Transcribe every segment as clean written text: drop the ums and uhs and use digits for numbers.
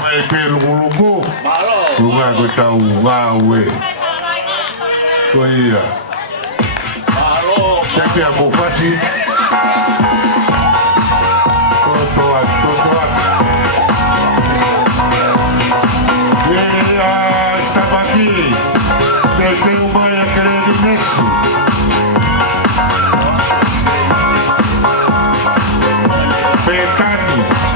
mai pe luluku. Bunga ko tau ngawe. Ko ia. Seke a kokasi. Totoa. Tamaki. Te umaya kredi nesi. Petani.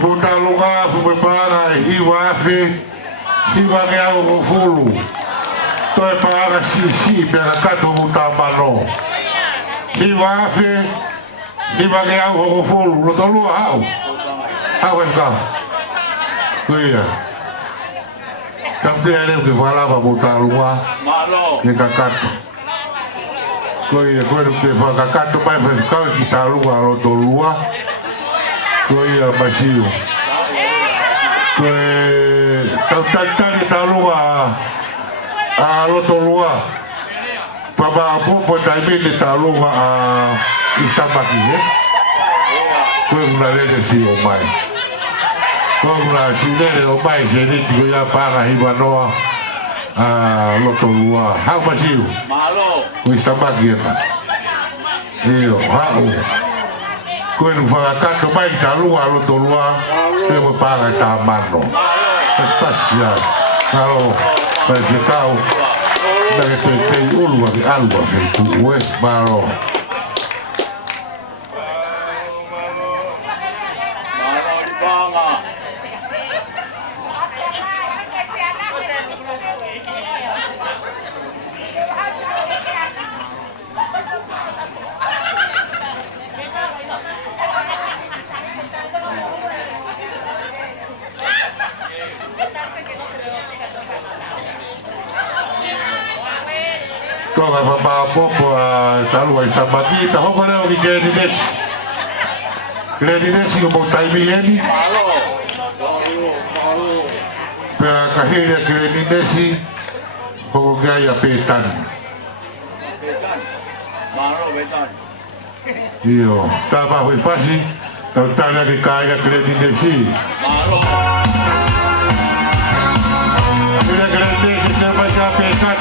Puta lugar, fui para Hiwafe, Hiwake ao Holo. Toi para Siasi, pela kato muta mano. Hiwafe, Hiwake ao Holo, no tolu hau. Hau e ka. Kuia. Kamte ele que falava muta lugar. Que kakato. Kuia, kuia que fa kakato pai fa kau ki ta lugar no tolua. Kuia masio. Tau tari talua a lotolua papa popo taimini talua a Tamaki koe una lele si o mai koe una si lele o mai se niti ko ia Paanga hiwanoa a lotolua hau masiu koe Tamaki eka eo hau koe nu whakakato mai talua a lotolua e mo Paanga tamano Pasia, kalau bagi kau dari tei ulu bagi alwa itu wes baro. Tonga papa popo talua Tamaki ta hoko leo ki kredinesi. Kredinesi ko taimi heni. Pea kahira kredinesi hoko gaya petan. Iyo, tapa hui fasi, tau tala ki kaya kredinesi.